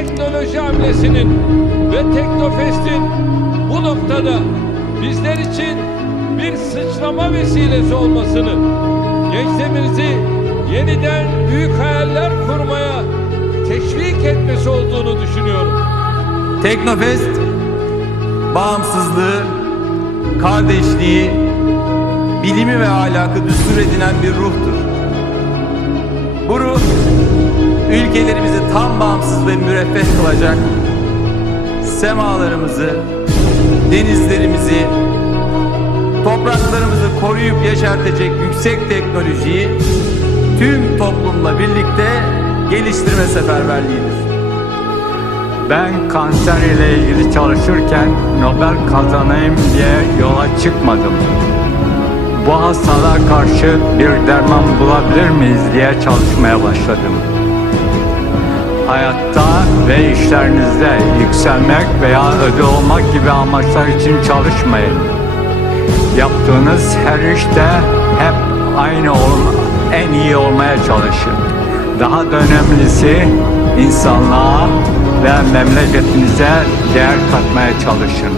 teknoloji hamlesinin ve Teknofest'in bu noktada bizler için bir sıçrama vesilesi olmasını, gençlerimizi yeniden büyük hayaller kurmaya teşvik etmesi olduğunu düşünüyorum. Teknofest bağımsızlığı, kardeşliği, bilimi ve ahlakı düstur edinen bir ruhtur. Bu ruh ülkelerimizi tam bağımsız ve müreffeh kılacak, semalarımızı, denizlerimizi, topraklarımızı koruyup yeşertecek yüksek teknolojiyi tüm toplumla birlikte geliştirme seferberliğidir. Ben kanser ile ilgili çalışırken Nobel kazanayım diye yola çıkmadım. Bu hastalığa karşı bir derman bulabilir miyiz diye çalışmaya başladım. Hayatta ve işlerinizde yükselmek veya ödül olmak gibi amaçlar için çalışmayın. Yaptığınız her işte hep aynı olma, en iyi olmaya çalışın. Daha da önemlisi insanlığa ve memleketinize değer katmaya çalışın.